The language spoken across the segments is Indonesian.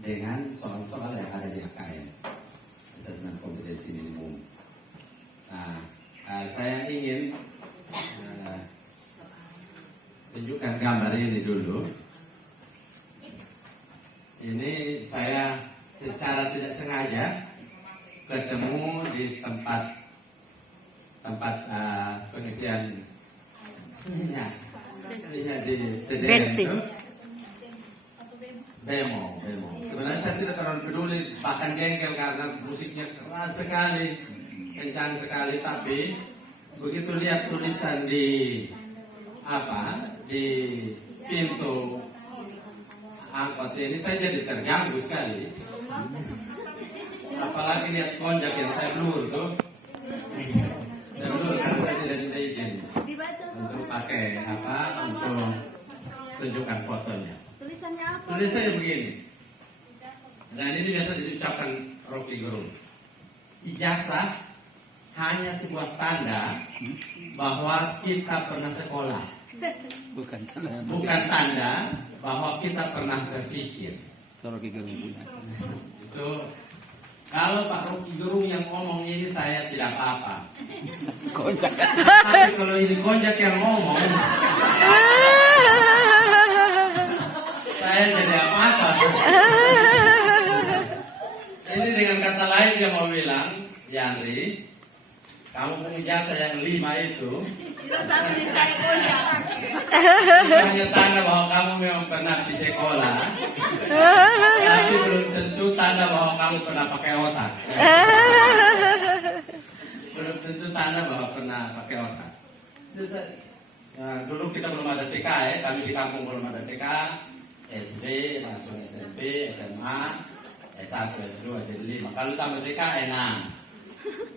dengan soal-soal yang ada di AKM, Asesmen Kompetensi Minimum. Nah, saya ingin tunjukkan gambar ini dulu. Ini saya secara tidak sengaja ketemu di tempat pengisian minyak di TDN itu. Bemo. Sebenarnya saya tidak terlalu peduli, bahkan jengkel karena musiknya keras sekali, kencang sekali. Tapi begitu lihat tulisan di pintu angkot ini, saya jadi terganggu sekali. Apalagi lihat konjak yang saya blur tuh. Saya blur karena saya tidak minta izin untuk pakai untuk tunjukkan fotonya. Tulisannya apa? Tulisannya begini. Dan ini biasa diucapkan Rocky Gerung. Ijazah hanya sebuah tanda bahwa kita pernah sekolah. Bukan tanda bahwa kita pernah berpikir. Rocky Gerung punya. Itu kalau Pak Rocky Gerung yang ngomong ini saya tidak apa-apa. Konjak. Tapi kalau ini konjak yang ngomong, saya jadi apa-apa. Ini dengan kata lain dia mau bilang, Yandri, kamu punya ijazah yang 5 itu Tapi saya konjak. hanya tanda bahwa kamu memang pernah di sekolah, tapi belum tentu tanda bahwa kamu pernah pakai otak. Belum tentu tanda bahwa pernah pakai otak. Dulu kita belum ada TK ya, kami di kampung belum ada TK, SD, langsung SMP, SMA, S1, S2, S5. Kalau tambah TK enak.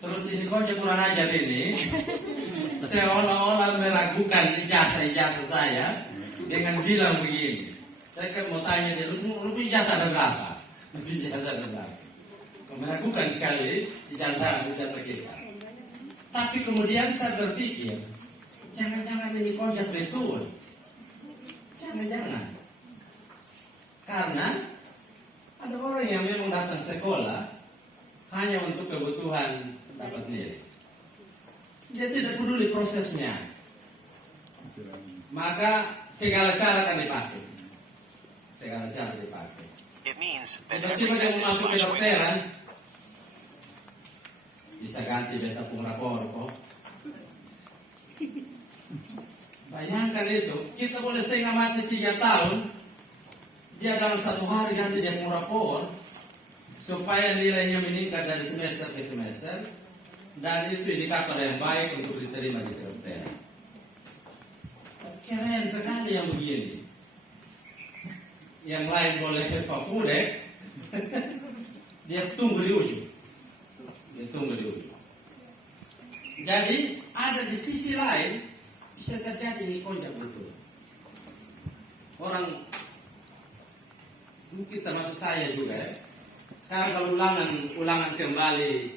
Terus ini konjak kurang ajar ini, seolah-olah meragukan ijazah saya dengan bilang begini. Saya kan mau tanya dia, lu ijazah ada berapa? Ijazah ada berapa? Meragukan sekali ijazah kita. Tapi kemudian saya berpikir, jangan-jangan ini konjak betul. Jangan-jangan. Karena ada orang yang memang datang sekolah hanya untuk kebutuhan dapat nilai. Dia tidak peduli prosesnya. Maka segala cara akan dipakai. It means that Tiba-tiba dia mau masuk ke dokteran, bisa ganti beta pun rapor kok. Bayangkan itu, kita boleh setengah mati 3 tahun, dia dalam 1 hari ganti dia pun rapor, supaya nilainya meningkat dari semester ke semester, dan itu indikator yang baik untuk diterima di kedokteran. Keren sekali yang begini. Yang lain boleh favorit, dia tunggu di ujung. Jadi ada di sisi lain bisa terjadi ini konjak betul. Orang mungkin termasuk saya juga ya. Sekarang kalau ulangan kembali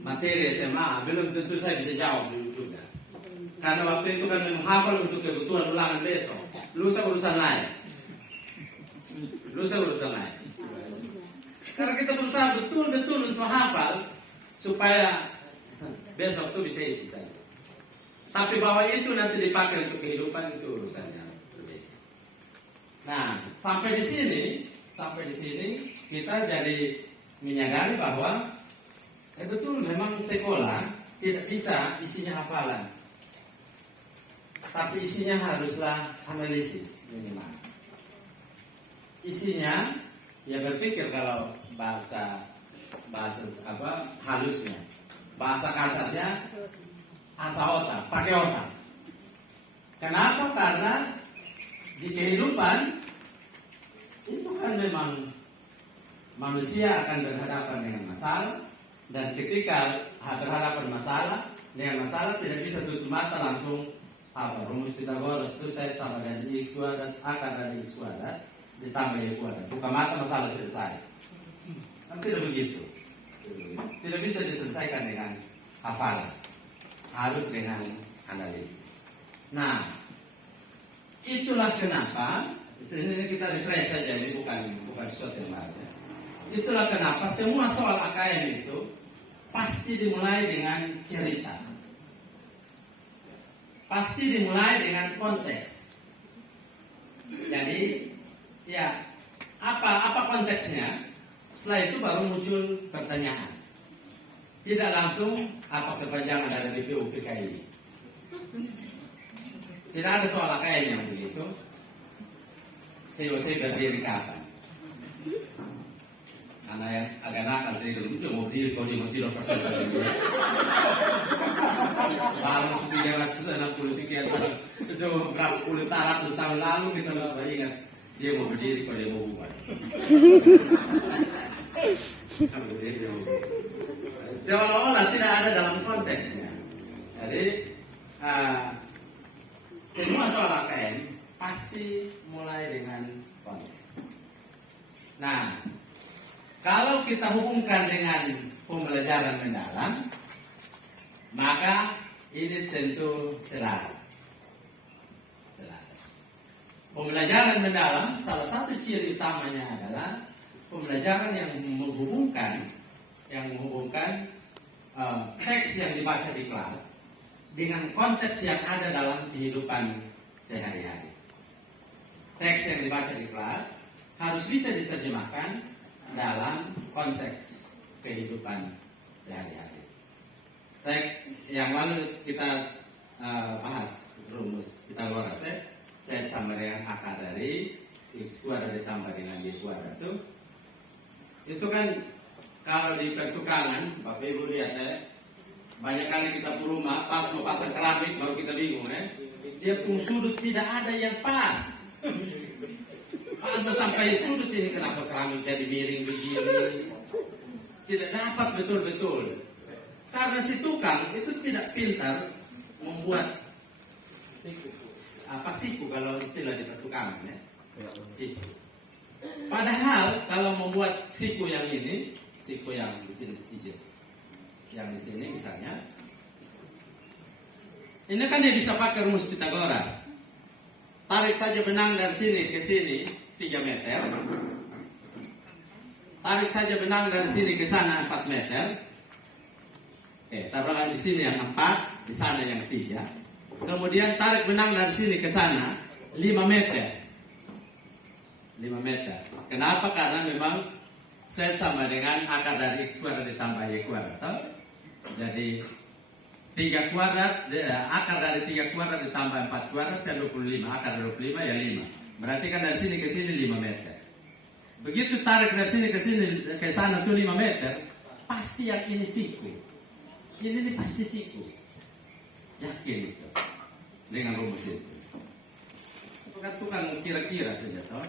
materi SMA, belum tentu saya bisa jawab juga. Karena waktu itu kan memang hafal untuk kebutuhan ulangan besok. Lusa urusan lain. Karena kita berusaha betul-betul untuk hafal supaya besok itu bisa isi saja. Tapi bahwa itu nanti dipakai untuk kehidupan itu urusannya berbeda. Nah, sampai di sini kita jadi menyadari bahwa betul memang sekolah tidak bisa isinya hafalan, tapi isinya haruslah analisis minimal. Isinya ya berpikir, kalau bahasa halusnya, bahasa kasarnya asa otak, pakai otak. Kenapa? Karena di kehidupan itu kan memang manusia akan berhadapan dengan masalah, dan ketika berhadapan dengan masalah tidak bisa tutup mata langsung rumus Pythagoras itu saya sama dengan X kuadrat akar dari X kuadrat ditambah Y kuadrat, buka mata masalah selesai. Kan tidak begitu. Tidak bisa diselesaikan dengan hafalan, harus dengan analisis. Nah, itulah kenapa. Ini kita refresh saja, ini bukan sesuatu yang baru. Itulah kenapa semua soal AKM itu pasti dimulai dengan cerita. Pasti dimulai dengan konteks. Jadi, ya, apa konteksnya? Setelah itu baru muncul pertanyaan. Tidak langsung apa kepanjangan dari BPU PKI. Tidak ada soal AKM yang begitu. VOC berdiri kapan? Anak yang agak nakal saya dulu mau berdiri kalau dia mau tidur persen lagi. Lalu 960 sekian tahun, berapa puluh ratus tahun lalu kita masih ingat dia mau berdiri kalau dia mau bubar. Seolah-olah tidak ada dalam konteksnya. Jadi semua soal AKM pasti mulai dengan konteks. Nah, kalau kita hubungkan dengan pembelajaran mendalam, maka ini tentu selaras. Pembelajaran mendalam, salah satu ciri utamanya adalah pembelajaran yang menghubungkan teks yang dibaca di kelas dengan konteks yang ada dalam kehidupan sehari-hari. Teks yang dibaca di kelas harus bisa diterjemahkan dalam konteks kehidupan sehari-hari. Yang lalu kita bahas rumus Pythagoras, Z sama dengan akar dari X kuadrat ditambah dengan Y kuadrat itu kan kalau di pertukangan, Bapak Ibu lihat banyak kali kita ke rumah pas mau pasang keramik baru kita bingung dia pun sudut tidak ada yang pas. Pas mau sampai sudut ini kenapa keramik jadi miring begini? Tidak dapat betul-betul. Karena si tukang itu tidak pintar membuat siku kalau istilah di pertukangan siku. Padahal kalau membuat siku yang ini, siku yang di sini izin, yang di sini misalnya, ini kan dia bisa pakai rumus Pythagoras. Tarik saja benang dari sini ke sini 3 meter. Tarik saja benang dari sini ke sana 4 meter. Taruhlah di sini yang 4, di sana yang 3. Kemudian tarik benang dari sini ke sana 5 meter. 5 meter. Kenapa? Karena memang Z sama dengan akar dari X kuadrat ditambah Y kuadrat. Jadi 3 kuadrat, akar dari 3 kuadrat ditambah 4 kuadrat ya 25. Akar 25 ya 5. Berarti kan dari sini ke sini 5 meter. Begitu tarik dari sini ke sana tuh 5 meter, pasti yang ini siku. Ini pasti siku. Yakin itu. Dengan rumus itu. Tukang kira-kira saja toh.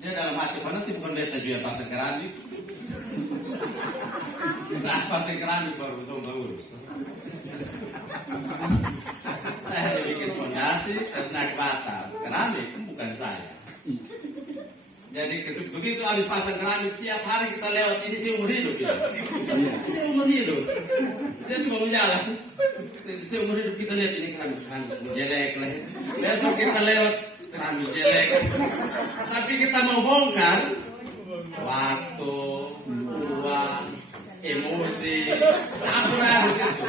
Dia dalam hati nanti bukan beta juga pasang keramik. Saat pasang keramik baru bisa urus. Saya hanya bikin fondasi, terus naik bata. Keramik bukan saya. Jadi begitu habis pasang keramik, tiap hari kita lewat ini seumur hidup ya. Seumur hidup. Dia semua menjalan. Seumur hidup kita lihat ini keramik jelek lah. Besok kita lewat keramik jelek. Tapi kita mau bongkar waktu, uang, emosi, campur aduk itu.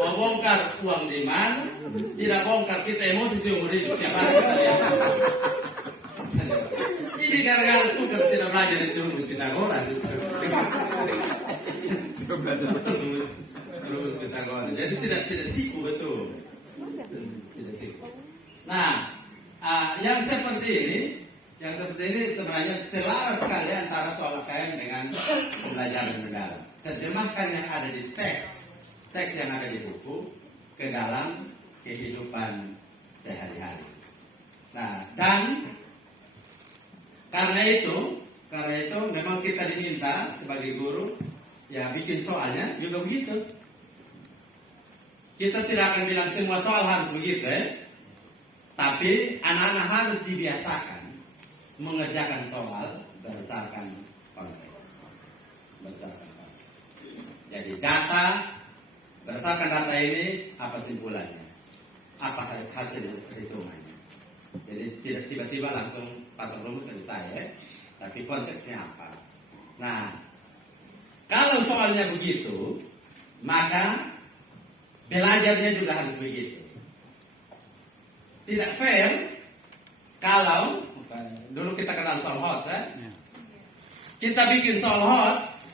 Mau bongkar uang di mana? Tidak bongkar kita emosi seumur hidup. Tiap hari kita lihat. Ini gara-gara itu tidak belajar itu rumus Pythagoras itu. Rumus Pythagoras. Jadi tidak siku betul. Tidak siku. Nah, yang seperti ini sebenarnya selaras sekali antara soal AKM dengan pembelajaran mendalam. Terjemahkan yang ada di teks yang ada di buku ke dalam kehidupan sehari-hari. Nah, dan karena itu memang kita diminta sebagai guru ya bikin soalnya juga begitu. Kita tidak akan bilang semua soal harus begitu tapi anak-anak harus dibiasakan mengerjakan soal berdasarkan konteks. Jadi berdasarkan data ini apa simpulannya? Apa hasil perhitungannya? Jadi tidak tiba-tiba langsung pasang rumus selesai tapi konteksnya apa. Nah, kalau soalnya begitu, maka belajarnya juga harus begitu. Tidak fair kalau dulu kita kenal soal HOTS, kita bikin soal HOTS,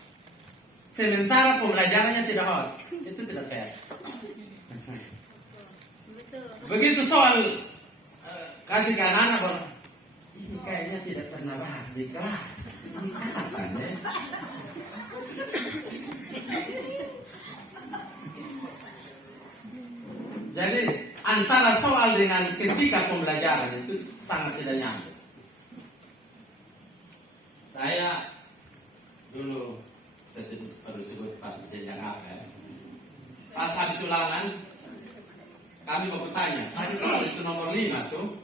sementara pembelajarannya tidak HOTS, itu tidak fair. Begitu soal kasih ke anak-anak, baru, ini kayaknya tidak pernah bahas di kelas. Ini kapan ya? Jadi antara soal dengan ketika pembelajaran itu sangat tidak nyambung. Saya dulu, saya tidak perlu sebut pas jenjang apa ya. Pas habis ulangan, kami mau bertanya, tadi soal itu nomor 5 tuh,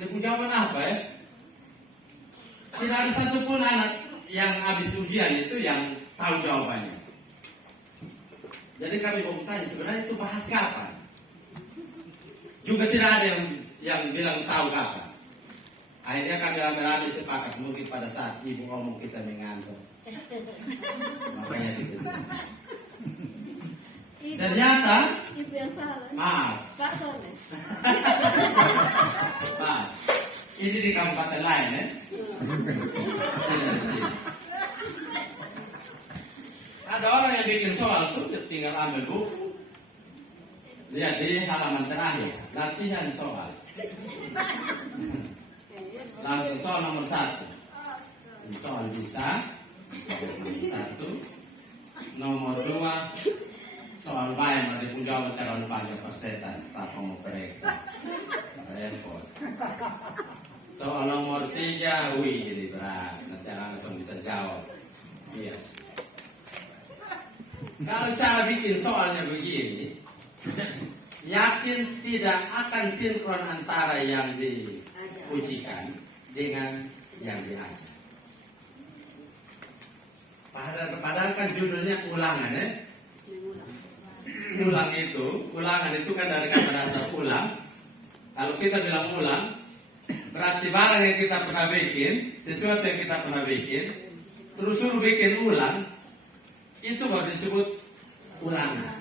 dia punya jawaban apa ya? Tidak ada satupun anak yang habis ujian itu yang tahu jawabannya. Jadi kami mau bertanya, sebenarnya itu bahas kapan? Juga tidak ada yang bilang tahu kapan. Akhirnya kami rame-rame sepakat, mungkin pada saat ibu ngomong kita mengantuk. Makanya begitu. Ternyata, Ibu yang salah. maaf, Pak Soleh. maaf, ini di kabupaten lain ya. Tidak di sini. Ada orang yang bikin soal tuh, dia tinggal ambil buku, lihat di halaman terakhir, latihan soal. Langsung soal nomor 1. Ini soal bisa nomor 1. Nomor 2, soal bayang ada pun jawab terlalu panjang persetan, siapa mau periksa, repot. Soal nomor 3, wih jadi berat, nanti anak langsung bisa jawab. Yes. Kalau cara bikin soalnya begini, yakin tidak akan sinkron antara yang diujikan dengan yang diajar. Padahal kan judulnya ulangan ya. Ulangan itu kan dari kata dasar ulang. Kalau kita bilang ulang, berarti barang yang kita pernah bikin, sesuatu yang kita pernah bikin, terus suruh bikin ulang, itu baru disebut ulangan.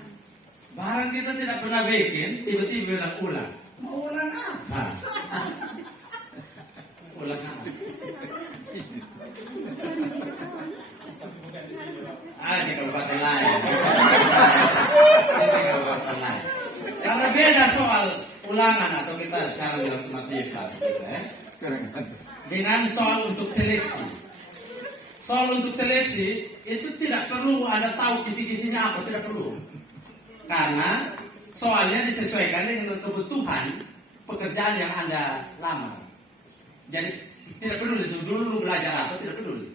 Barang kita tidak pernah bikin, tiba-tiba bilang ulang. Mau ulang apa? Ulang apa? Di kabupaten lain. Di kabupaten lain. Karena beda soal ulangan atau kita sekarang bilang sematifah gitu ya. Dengan soal untuk seleksi. Soal untuk seleksi itu tidak perlu ada tahu kisi-kisinya apa, tidak perlu. Karena soalnya disesuaikan dengan kebutuhan pekerjaan yang Anda lamar. Jadi tidak peduli itu dulu belajar apa, tidak peduli.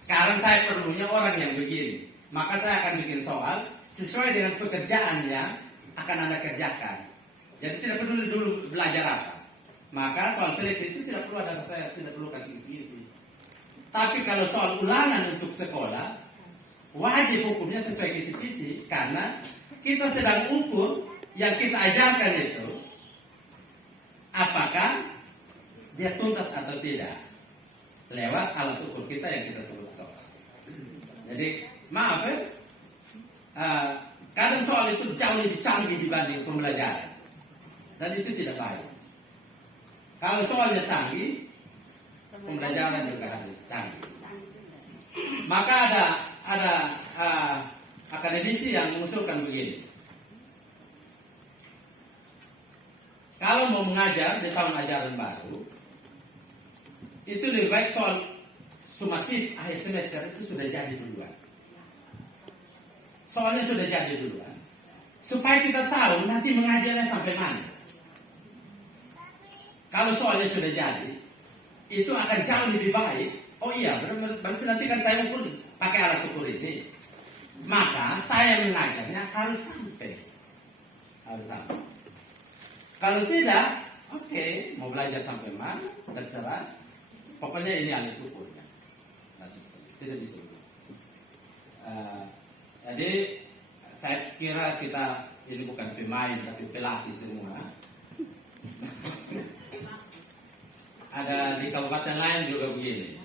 Sekarang saya perlunya orang yang begini. Maka saya akan bikin soal sesuai dengan pekerjaan yang akan Anda kerjakan. Jadi tidak peduli dulu belajar apa. Maka soal seleksi itu tidak perlu ada saya, tidak perlu kasih kisi-kisi. Tapi kalau soal ulangan untuk sekolah, wajib hukumnya sesuai kisi-kisi karena kita sedang ukur yang kita ajarkan itu apakah dia tuntas atau tidak lewat alat ukur kita yang kita sebut soal. Jadi maaf ya, kadang soal itu jauh lebih canggih dibanding pembelajaran dan itu tidak baik. Kalau soalnya canggih, pembelajaran juga harus canggih. Maka ada akademisi yang mengusulkan begini. Kalau mau mengajar di tahun ajaran baru, itu lebih baik soal sumatif akhir semester itu sudah jadi duluan. Soalnya sudah jadi duluan. Supaya kita tahu nanti mengajarnya sampai mana. Kalau soalnya sudah jadi, itu akan jauh lebih baik. Oh iya, berarti nanti kan saya ukur pakai alat ukur ini. Maka saya mengajarnya harus sampai. Kalau tidak, oke, mau belajar sampai mana, terserah. Pokoknya ini alat ukurnya. Tidak bisa. Jadi saya kira kita ini bukan pemain tapi pelatih semua. Ada di kabupaten lain juga begini.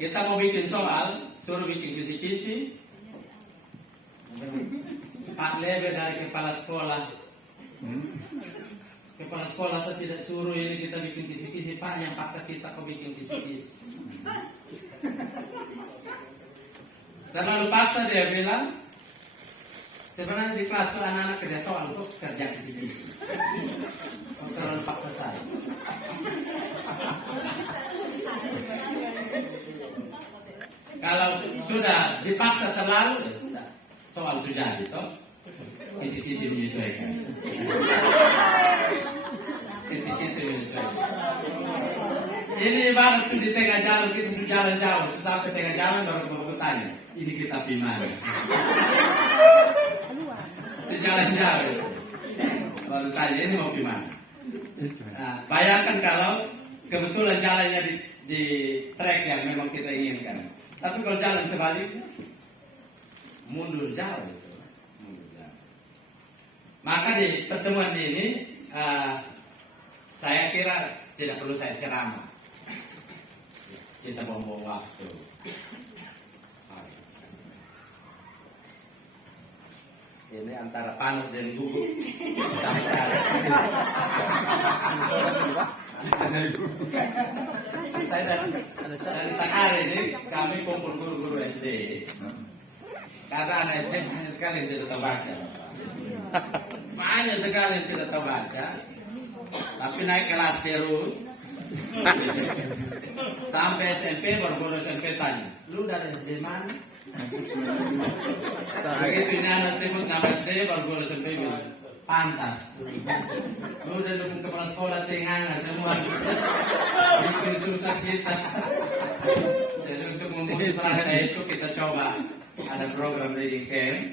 Kita mau bikin soal, suruh bikin kisi-kisi. Pak Lebe dari kepala sekolah. Kepala sekolah saya tidak suruh ini kita bikin kisi-kisi. Pak yang paksa kita kok bikin kisi-kisi. Terlalu paksa dia bilang. Sebenarnya di kelas itu anak-anak kerja soal untuk kerja kisi-kisi. Terlalu paksa saya. Kalau sudah dipaksa terlalu, ya sudah. Soal sudah gitu. Kisi-kisi menyesuaikan. Kisi-kisi menyesuaikan. Ini ibarat sudah di tengah jalan, kita sudah jalan jauh. Sampai tengah jalan baru tanya, ini kita gimana? Sejalan jauh. Baru tanya, ini mau gimana? Nah, bayangkan kalau kebetulan jalannya di trek yang memang kita inginkan. Tapi kalau jalan sebaliknya, mundur jauh. Mundur jauh. Maka di pertemuan ini, saya kira tidak perlu saya ceramah. Kita buang-buang waktu. Ini antara panas dan gugup. Saya dari Takar ini, kami kumpul guru-guru SD. Karena anak SD banyak sekali yang tidak tahu baca. Banyak sekali yang tidak tahu baca. Tapi naik kelas terus. Sampai SMP, baru guru SMP tanya, lu dari SD mana? Begitu ini anak sebut nama SD, baru guru SMP bilang, pantas. Lu udah dukung kepala sekolah tengah semua. Bikin susah kita. Jadi untuk memutus rantai itu kita coba ada program reading camp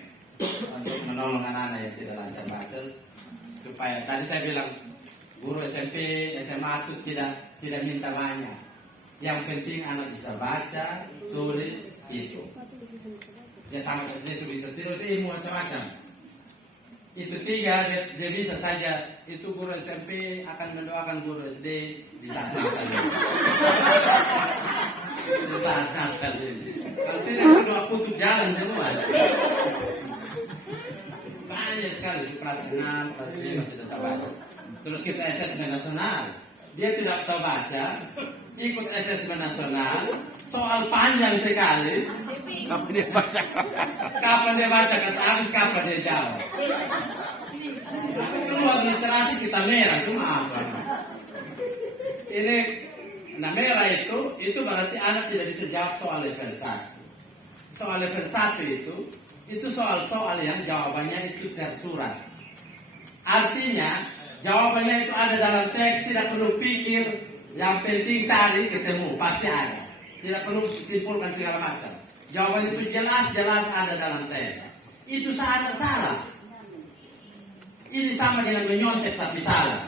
untuk menolong anak-anak yang tidak lancar baca. Supaya tadi saya bilang guru SMP, SMA itu tidak minta banyak. Yang penting anak bisa baca, tulis, itu. Dia tamat SD sudah bisa terus ilmu macam-macam. Itu 3 dia bisa saja. Itu guru SMP akan mendoakan guru SD di saat Natal. Di saat Natal ini. Kalau tidak berdoa putus jalan semua. Banyak sekali kelas 6, kelas 5 tidak tahu baca. Terus kita asesmen nasional. Dia tidak tahu baca, ikut asesmen nasional, soal panjang sekali. Kapan dia baca? Kapan dia baca, habis kapan dia jawab. Keluar literasi kita merah, cuma apa? Ini, nah merah itu berarti anak tidak bisa jawab soal level 1. Soal level 1 itu soal-soal yang jawabannya itu tersurat. Artinya, jawabannya itu ada dalam teks, tidak perlu pikir, yang penting cari ketemu, pasti ada. Tidak perlu simpulkan segala macam. Jawaban itu jelas-jelas ada dalam teks. Itu sangat salah. Ini sama dengan menyontek tapi salah.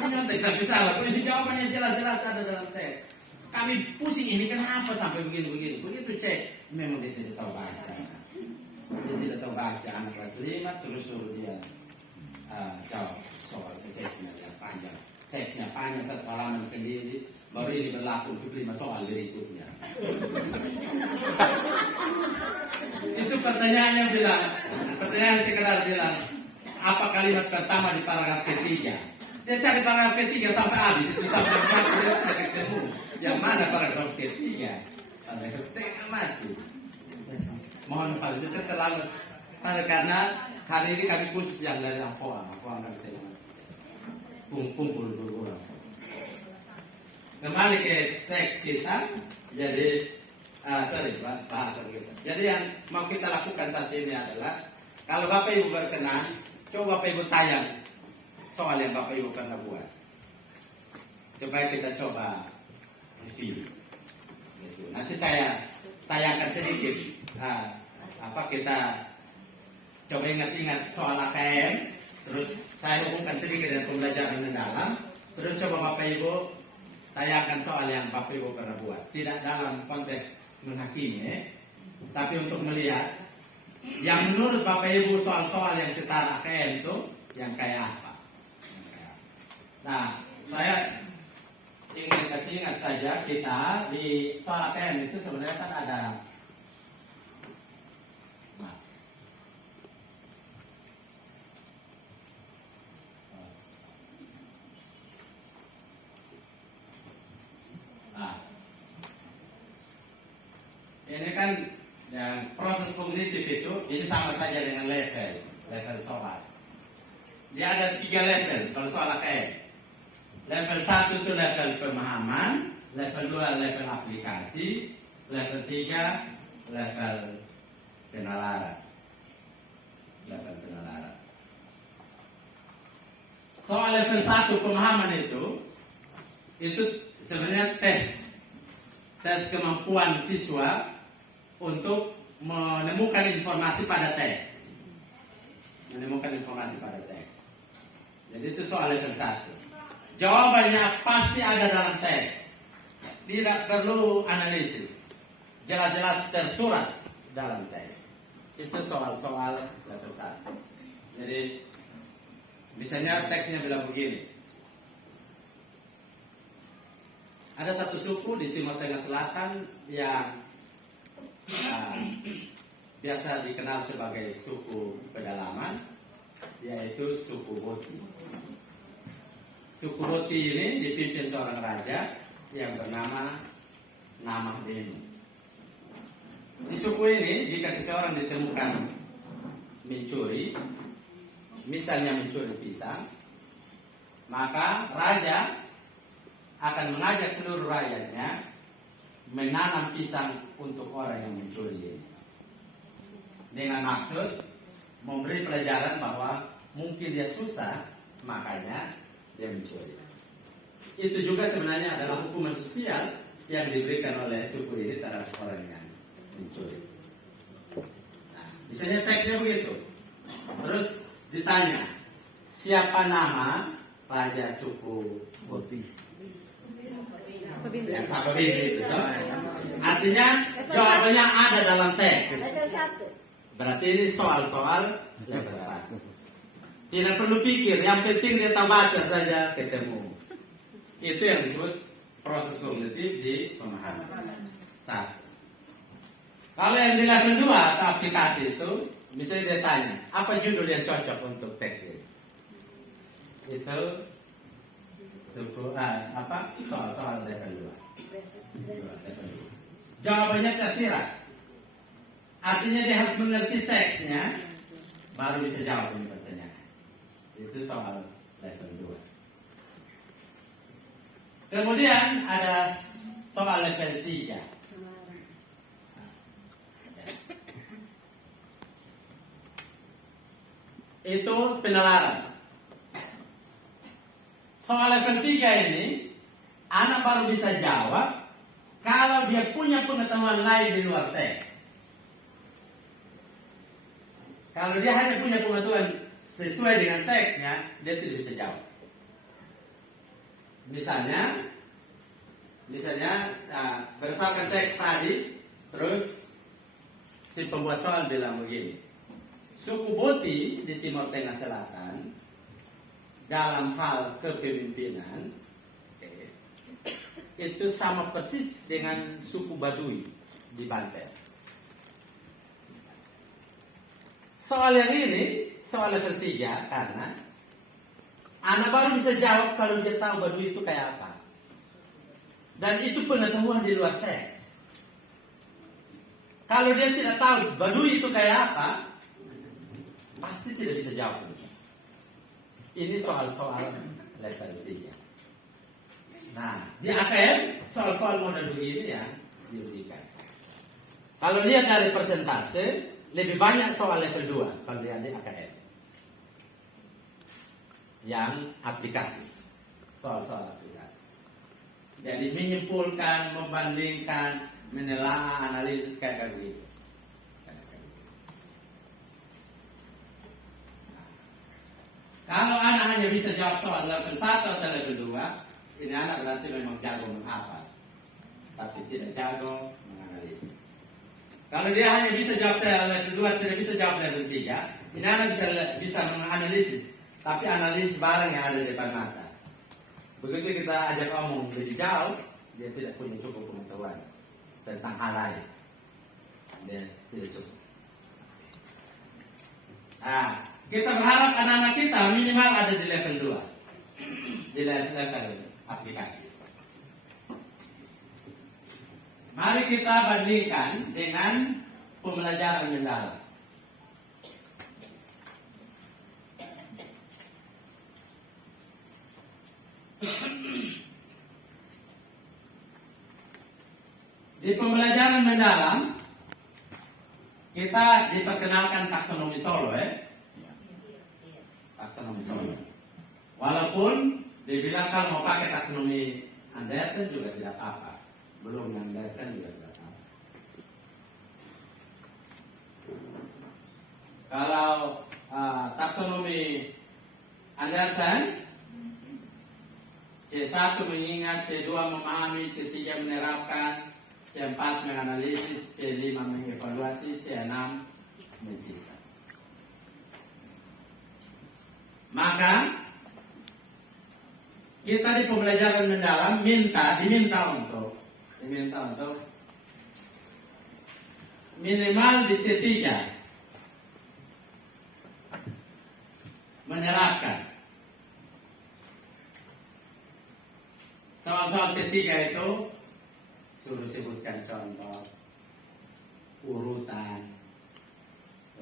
Menyontek tapi salah. Ini jawabannya jelas-jelas ada dalam teks. Kami pusing ini kenapa sampai begini-begini. Begitu cek, memang dia tidak tahu baca. Dia tidak tahu baca, anak kelas 5 terus suruh dia jawab soal assessment yang panjang. Teksnya panjang, 1 halaman sendiri. Baru ini berlaku untuk 5 soal berikutnya. Itu pertanyaannya bilang, pertanyaan sekedar bilang, apa kalimat pertama di paragraf ketiga? Dia cari paragraf ketiga sampai habis, itu sampai habis dia tidak ketemu. Yang mana paragraf ketiga? Paragraf setengah mati. Mohon maaf, itu terlalu. Karena hari ini kami khusus yang dari Amfoa dari Selama. Kumpul dulu. Kembali ke teks kita, jadi bahasa kita. Jadi yang mau kita lakukan saat ini adalah, kalau Bapak Ibu berkenan, coba Bapak Ibu tayang soal yang Bapak Ibu pernah buat, supaya kita coba review. Nanti saya tayangkan sedikit, kita coba ingat-ingat soal AKM, terus saya hubungkan sedikit dengan pembelajaran mendalam, terus coba Bapak Ibu tayangkan soal yang Bapak Ibu pernah buat. Tidak dalam konteks menghakimi, tapi untuk melihat yang menurut Bapak Ibu soal-soal yang setara AKM itu yang kayak apa. Nah, saya ingin kasih ingat saja kita di soal APM itu sebenarnya kan ada ini kan yang proses kognitif itu ini sama saja dengan level soal. Dia ada 3 level kalau soal AKM. Level 1 itu level pemahaman, level 2 level aplikasi, level 3 level penalaran. Level penalaran. Soal level 1 pemahaman itu sebenarnya tes kemampuan siswa untuk menemukan informasi pada teks. Menemukan informasi pada teks. Jadi itu soal level 1. Jawabannya pasti ada dalam teks. Tidak perlu analisis. Jelas-jelas tersurat dalam teks. Itu soal-soal level 1. Jadi misalnya teksnya bilang begini. Ada satu suku di Timur Tengah Selatan yang biasa dikenal sebagai suku pedalaman, yaitu suku Boti. Suku Boti ini dipimpin seorang raja yang bernama Namah Denu. Di suku ini, jika seseorang ditemukan mencuri, misalnya mencuri pisang, maka raja akan mengajak seluruh rakyatnya menanam pisang untuk orang yang mencuri ini. Dengan maksud memberi pelajaran bahwa mungkin dia susah, makanya dia mencuri. Itu juga sebenarnya adalah hukuman sosial yang diberikan oleh suku ini terhadap orang yang mencuri. Nah, misalnya teksnya begitu. Terus ditanya, siapa nama raja suku Boti? Yang sampai itu, toh? Artinya jawabannya ada dalam teks. Level 1. Berarti ini soal-soal level 1. Tidak perlu pikir, yang penting dia tahu baca saja ketemu. Itu yang disebut proses kognitif di pemahaman. 1. Kalau yang di level 2 atau aplikasi itu, misalnya dia tanya, apa judul yang cocok untuk teks ini? Itu soal-soal level 2. Jawabannya tersirat. Artinya dia harus mengerti teksnya baru bisa jawab ini pertanyaan. Itu soal level 2. Kemudian ada soal level 3. Itu penalaran. Soal level 3 ini, anak baru bisa jawab kalau dia punya pengetahuan lain di luar teks. Kalau dia hanya punya pengetahuan sesuai dengan teksnya, dia tidak bisa jawab. Misalnya berdasarkan teks tadi, terus si pembuat soal bilang begini, suku Boti di Timur Tengah Selatan dalam hal kepemimpinan itu sama persis dengan suku Baduy di Banten. Soal yang ini, soal level 3, karena anak baru bisa jawab kalau dia tahu Baduy itu kayak apa. Dan itu pengetahuan di luar teks. Kalau dia tidak tahu Baduy itu kayak apa, pasti tidak bisa jawab. Ini soal-soal level 3. Nah, di AKM soal-soal model begini ya diujikan. Kalau lihat dari persentase, lebih banyak soal level 2 kalau lihat di AKM. Yang aplikatif. Soal-soal aplikatif. Jadi menyimpulkan, membandingkan, menelaah, analisis kayak begitu. Kalau anak hanya bisa jawab soal level 1 atau level 2, ini anak berarti memang jago menghafal, tapi tidak jago menganalisis. Kalau dia hanya bisa jawab soal level 2, tidak bisa jawab level 3, ini anak bisa menganalisis, tapi analisis barang yang ada di depan mata. Begitu kita ajak ngomong lebih jauh, dia tidak punya cukup pengetahuan tentang hal lain. Dia tidak cukup. Nah, kita berharap anak-anak kita minimal ada di level 2. Di level aplikasi. Mari kita bandingkan dengan pembelajaran mendalam. Di pembelajaran mendalam kita diperkenalkan taksonomi Solo, taksonomi Solo. Walaupun dibilang kalau mau pakai taksonomi Andersen juga tidak apa-apa, belum yang Andersen juga tidak apa-apa. Kalau taksonomi Andersen, C1 mengingat, C2 memahami, C3 menerapkan, C4 menganalisis, C5 mengevaluasi, C6 mencipta. Maka kita di pembelajaran mendalam diminta untuk minimal di C3 menerapkan. Soal-soal C3 itu suruh sebutkan contoh, urutan,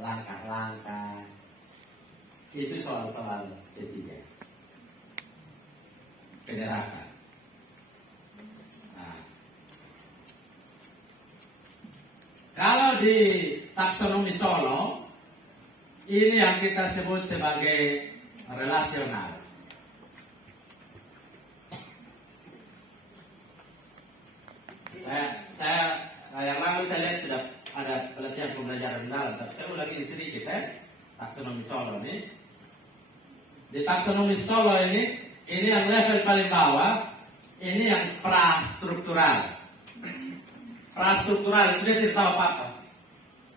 langkah-langkah. Itu soal-soal C3. Penerapan. Nah, kalau di taksonomi Solo, ini yang kita sebut sebagai relasional. Saya yang lalu saya lihat sudah ada pelatihan pembelajaran mendalam, tapi saya ulangi sedikit taksonomi Solo ini. Di taksonomi Solo ini yang level paling bawah, ini yang prastruktural. Prastruktural itu dia tidak tahu apa-apa.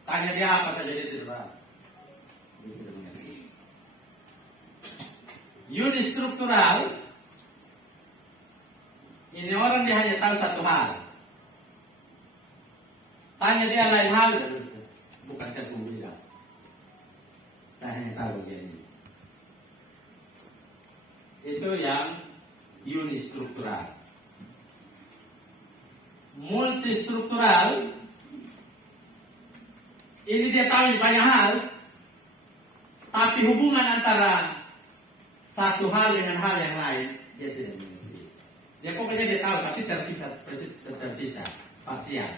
Tanya dia apa saja dia tidak tahu. Dia tidak mengerti. Unistruktural, ini orang dia hanya tahu satu hal. Tanya dia lain hal, bukan satu bidang. Saya hanya tahu dia ini. Itu yang unistruktural. Multistruktural, ini dia tahu banyak hal, tapi hubungan antara satu hal dengan hal yang lain dia tidak mengerti. Dia pokoknya dia tahu, tapi terpisah, parsial.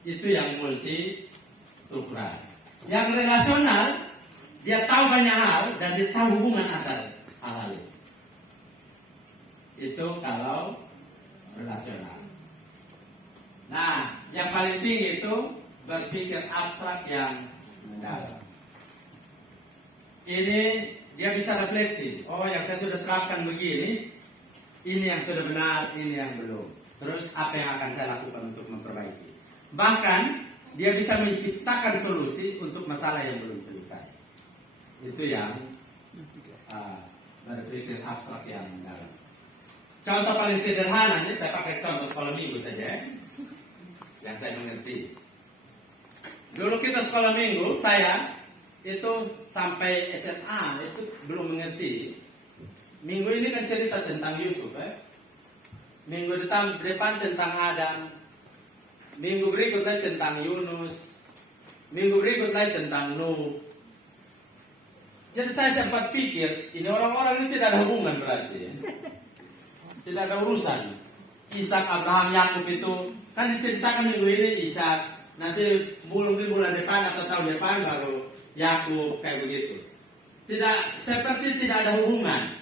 Itu yang multistruktural. Yang relasional, dia tahu banyak hal dan dia tahu hubungan antara hal-hal itu. Itu kalau relasional. Nah, yang paling tinggi itu berpikir abstrak yang mendalam. Ini dia bisa refleksi. Oh, yang saya sudah terapkan begini, ini yang sudah benar, ini yang belum. Terus apa yang akan saya lakukan untuk memperbaiki? Bahkan dia bisa menciptakan solusi untuk masalah yang belum selesai. Itu yang berpikir abstrak yang mendalam. Contoh paling sederhana ini saya pakai contoh sekolah minggu saja, yang saya mengerti. Dulu kita sekolah minggu, saya itu sampai SMA itu belum mengerti. Minggu ini kan cerita tentang Yusuf, Minggu depan tentang Adam. Minggu berikutnya tentang Yunus. Minggu berikutnya tentang Nuh. Jadi saya sempat pikir, ini orang-orang ini tidak ada hubungan berarti. Tidak ada urusan. Ishak, Abraham, Yakub itu kan diceritakan minggu ini Ishak. Nanti bulan depan atau tahun depan baru Yakub, kayak begitu. Seperti tidak ada hubungan.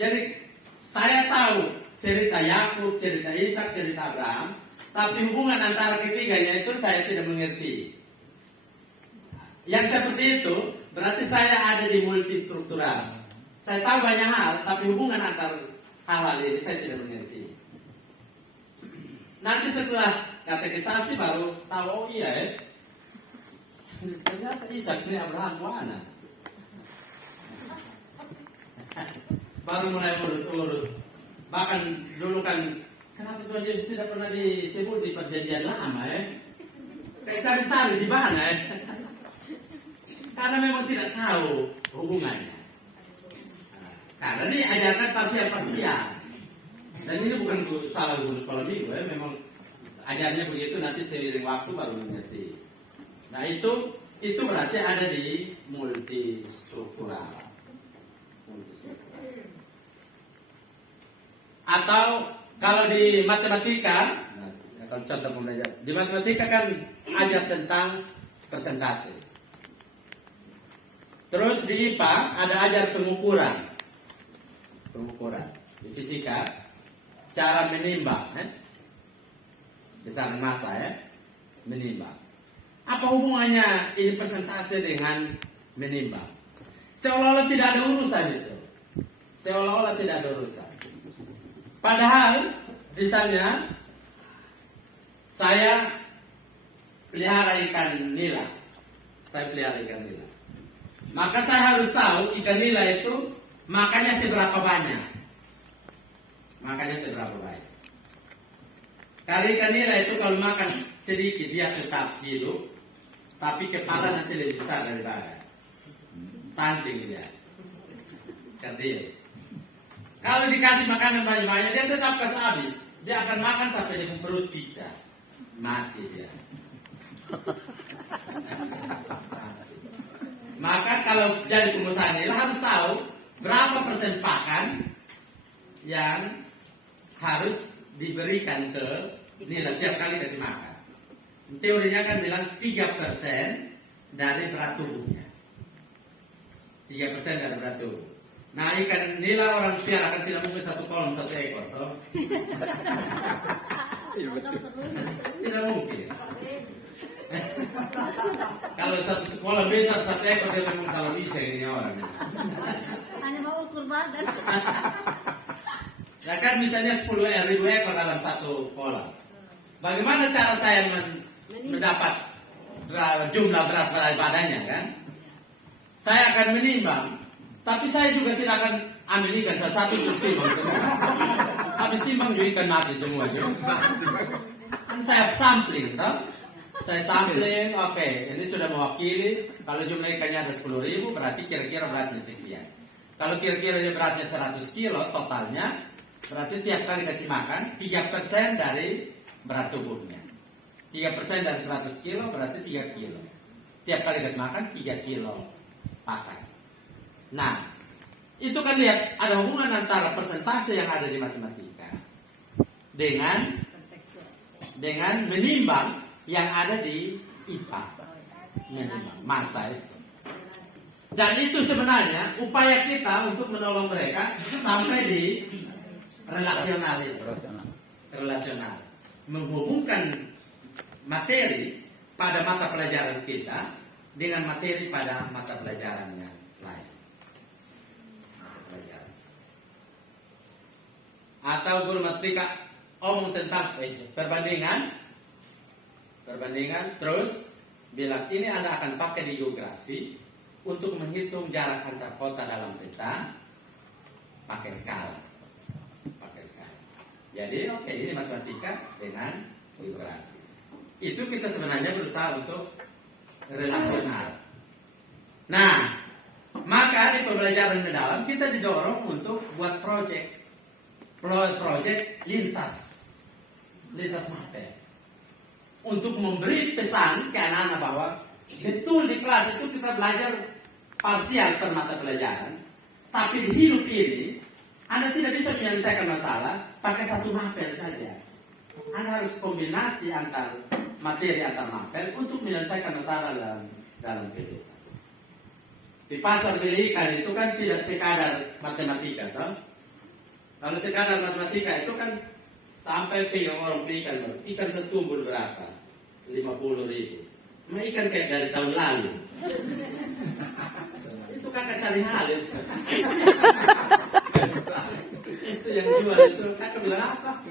Jadi saya tahu cerita Yakub, cerita Ishak, cerita Abraham, tapi hubungan antara ketiganya itu saya tidak mengerti. Yang seperti itu berarti saya ada di multistruktural. Saya tahu banyak hal, tapi hubungan antara hal-hal ini saya tidak mengerti. Nanti setelah katekisasi baru tahu, oh iya ternyata Ishak ini Abraham mana? baru mulai urut-urut. Bahkan dulu kan, kenapa Tuhan Yesus tidak pernah disebut di perjanjian lama ya? Kayak cari-cari di mana ya? Karena memang tidak tahu hubungannya. Nah, karena diajarkan parsial-parsial. Dan ini bukan salah guru sekolah minggu ya, memang ajarnya begitu, nanti seiring waktu baru mengerti. Nah itu berarti ada di multistruktural. Atau kalau di matematika, kalau contoh pembelajaran, di matematika kan ajar tentang persentase. Terus di IPA ada ajar pengukuran. Di fisika cara menimbang, besaran massa ya, menimbang. Apa hubungannya ini persentase dengan menimbang? Seolah-olah tidak ada urusan itu. Seolah-olah tidak ada urusan. Padahal, misalnya, saya pelihara ikan nila. Maka saya harus tahu ikan nila itu makannya seberapa banyak. Kalau ikan nila itu kalau makan sedikit dia tetap hidup, tapi kepala nanti lebih besar dari badan. Stunting dia. Kerdil. Kalau dikasih makanan banyak-banyak, dia tetap kasih habis. Dia akan makan sampai dia perut pecah. Mati dia. Maka kalau jadi pengusaha nila harus tahu berapa persen pakan yang harus diberikan ke nila tiap kali kasih makan. Teorinya kan bilang 3% dari berat tubuhnya. 3% dari berat tubuh. Nah ikan nila orang piara kan tidak mungkin satu kolam satu ekor, toh? Tidak mungkin. Kalau satu kolam besar satu ekor dia memang kalau bisa ini orang. Hanya mau ukur badan. Ya kan misalnya 10.000 ekor dalam satu kolam. Bagaimana cara saya mendapat jumlah berat badannya kan? Saya akan menimbang. Tapi saya juga tidak akan ambil ikan satu terus timbang semua. Habis timbang juga ikan mati semua juga. Kan saya sampling, toh? Saya sampling, oke, ini sudah mewakili. Kalau jumlah ikannya ada 10.000, berarti kira-kira beratnya sekian. Kalau kira-kira beratnya 100 kilo totalnya, berarti tiap kali kasih makan 3% dari berat tubuhnya. 3% dari 100 kilo berarti 3 kilo. Tiap kali kasih makan 3 kilo pakan. Nah, itu kan lihat ada hubungan antara persentase yang ada di matematika dengan menimbang yang ada di IPA. Menimbang massa itu. Dan itu sebenarnya upaya kita untuk menolong mereka sampai di relasional itu. Relasional. Menghubungkan materi pada mata pelajaran kita dengan materi pada mata pelajarannya lain. Atau guru matematika omong tentang perbandingan, terus bilang ini Anda akan pakai di geografi untuk menghitung jarak antar kota dalam peta pakai skala. Jadi oke, ini matematika dengan geografi. Itu kita sebenarnya berusaha untuk relasional. Nah, maka di pembelajaran mendalam kita didorong untuk buat project lintas mapel untuk memberi pesan ke anak-anak bahwa betul di kelas itu kita belajar parsial per mata pelajaran, tapi di hidup ini Anda tidak bisa menyelesaikan masalah pakai satu mapel saja. Anda harus kombinasi antar materi antar mapel untuk menyelesaikan masalah dalam kehidupan. Di pasar beli ikan itu kan tidak sekadar matematika, toh? Kalau sekadar matematika itu kan sampai pegang orang ikan setumbul berapa? 50.000. Nah, ikan kayak dari tahun lalu. Itu kakak cari hal itu. Itu yang jual itu kakak bilang apa?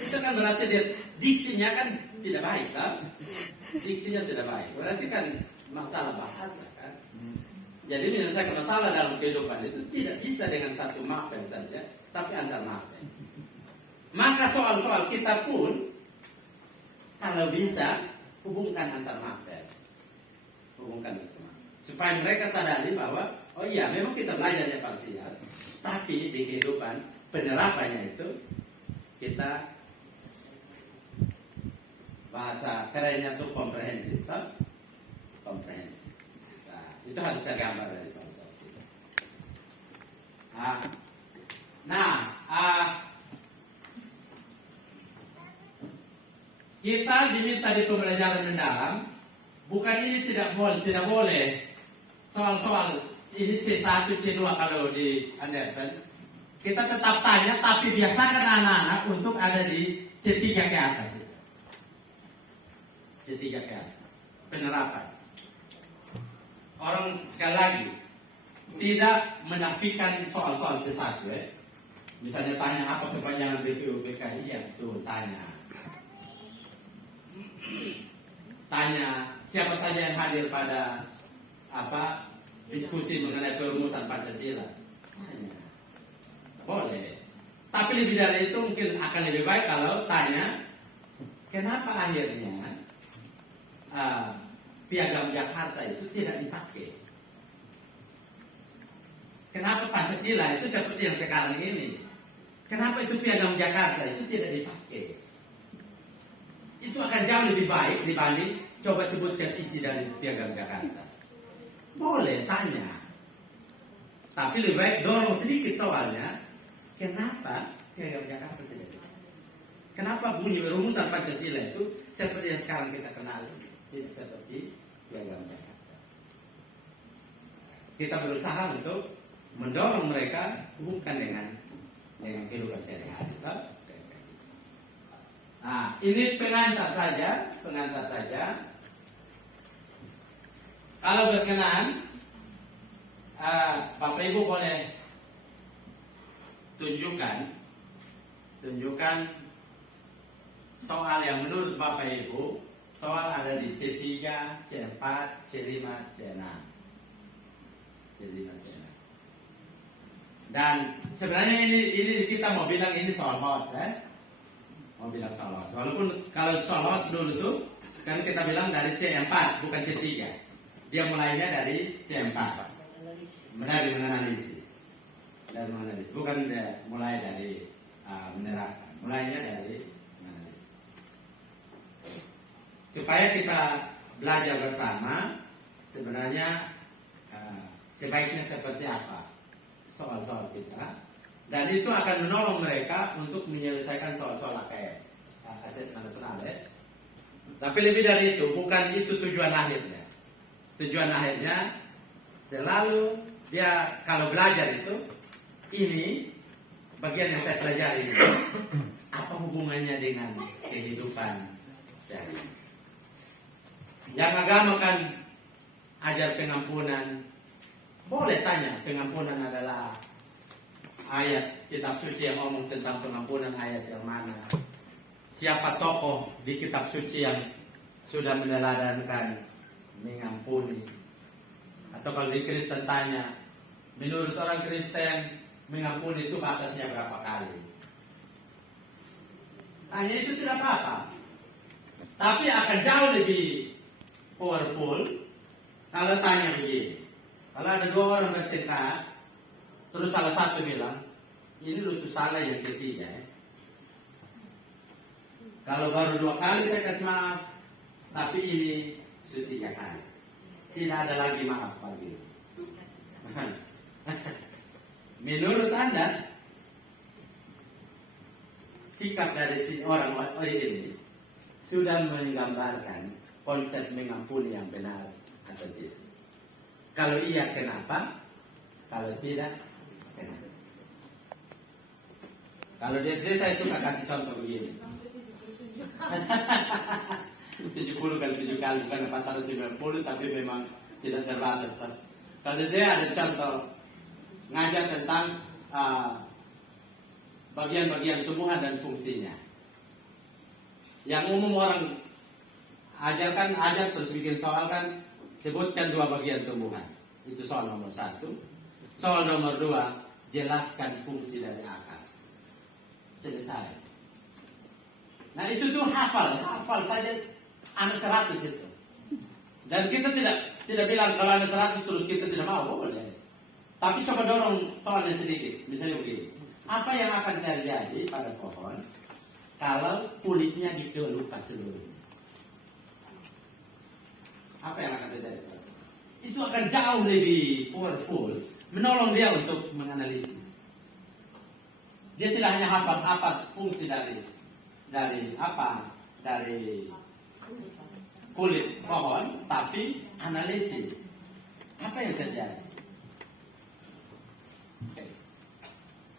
Itu kan berarti dia diksinya kan tidak baik, kan? Diksinya tidak baik. Berarti kan masalah bahasa kan. Jadi menyelesaikan masalah dalam kehidupan itu tidak bisa dengan satu mapen saja, tapi antar mapen. Maka soal-soal kita pun kalau bisa hubungkan antar mapen. Hubungkan itu. Supaya mereka sadari bahwa oh iya memang kita belajarnya parsial, tapi di kehidupan penerapannya itu kita bahasa kerennya tuh komprehensif, komprehensif. Itu harus tergambar dari soal-soal kita. Kita diminta di pembelajaran mendalam, bukan ini tidak boleh soal-soal ini C1, C2 kalau di Anderson. Kita tetap tanya, tapi biasakan anak-anak untuk ada di C3 ke atas. C3 ke atas. Penerapan. Orang sekali lagi tidak menafikan soal-soal C1 Misalnya tanya apa kepanjangan BPUPK, iya betul tanya. Tanya siapa saja yang hadir pada diskusi mengenai perumusan Pancasila. Tanya. Boleh. Tapi lebih dari itu mungkin akan lebih baik kalau tanya kenapa akhirnya Piagam Jakarta itu tidak dipakai. Kenapa Pancasila itu seperti yang sekarang ini? Kenapa itu Piagam Jakarta itu tidak dipakai? Itu akan jauh lebih baik dibanding coba sebutkan isi dari Piagam Jakarta. Boleh tanya. Tapi lebih baik dorong sedikit soalnya. Kenapa Piagam Jakarta tidak dipakai? Kenapa bunyi rumusan Pancasila itu seperti yang sekarang kita kenal? Tidak seperti Piagam Jakarta. Kita berusaha untuk mendorong mereka hubungkan dengan kehidupan sehari-hari. Ini pengantar saja. Kalau berkenan, Bapak Ibu boleh tunjukkan soal yang menurut Bapak Ibu soal ada di C3, C4, C5, C6. C5, C6. Dan sebenarnya ini kita mau bilang ini soal HOTS Mau bilang soal HOTS. Walaupun kalau soal HOTS dulu tuh kan kita bilang dari C4 bukan C3. Dia mulainya dari C4. Dari menganalisis. Bukan mulai dari menerapkan. Mulainya dari menganalisis. Supaya kita belajar bersama sebenarnya sebaiknya seperti apa soal-soal kita, dan itu akan menolong mereka untuk menyelesaikan soal-soal AKM, asesmen nasional. Tapi lebih dari itu, bukan itu tujuan akhirnya. Tujuan akhirnya selalu dia kalau belajar itu, ini bagian yang saya pelajari ini, apa hubungannya dengan kehidupan sehari. Yang agama kan ajar pengampunan. Boleh tanya, pengampunan adalah ayat kitab suci yang ngomong tentang pengampunan, ayat yang mana? Siapa tokoh di kitab suci yang sudah meneladankan mengampuni? Atau kalau di Kristen tanya, menurut orang Kristen mengampuni itu batasnya berapa kali? Tanya itu tidak apa-apa. Tapi akan jauh lebih powerful kalau tanya begini. Kalau ada dua orang bertengkar, terus salah satu bilang, ini lu salah yang ketiga. Kalau baru 2 kali saya kasih maaf, tapi ini sudah 3 kali. Tidak ada lagi maaf bagi. Menurut Anda, sikap dari si orang ini sudah menggambarkan konsep mengampuni yang benar atau tidak? Kalau iya, kenapa? Kalau tidak, kenapa? Kalau di SD saya suka kasih contoh begini. 70 kali 7 kali, bukan 490, tapi memang tidak terbatas. Kalau di saya ada contoh ngajar tentang bagian-bagian tumbuhan dan fungsinya. Yang umum orang ajar terus bikin soal kan, sebutkan 2 bagian tumbuhan. Itu soal nomor 1. Soal nomor 2, jelaskan fungsi dari akar. Selesai. Nah itu tuh hafal saja anak 100 itu. Dan kita tidak bilang kalau anak 100 terus kita tidak mau, boleh. Tapi coba dorong soalnya sedikit. Misalnya begini, apa yang akan terjadi pada pohon kalau kulitnya dikelupas seluruhnya? Apa yang akan terjadi? Itu akan jauh lebih powerful, menolong dia untuk menganalisis. Dia tidak hanya hafal apa fungsi dari kulit pohon, tapi analisis apa yang terjadi.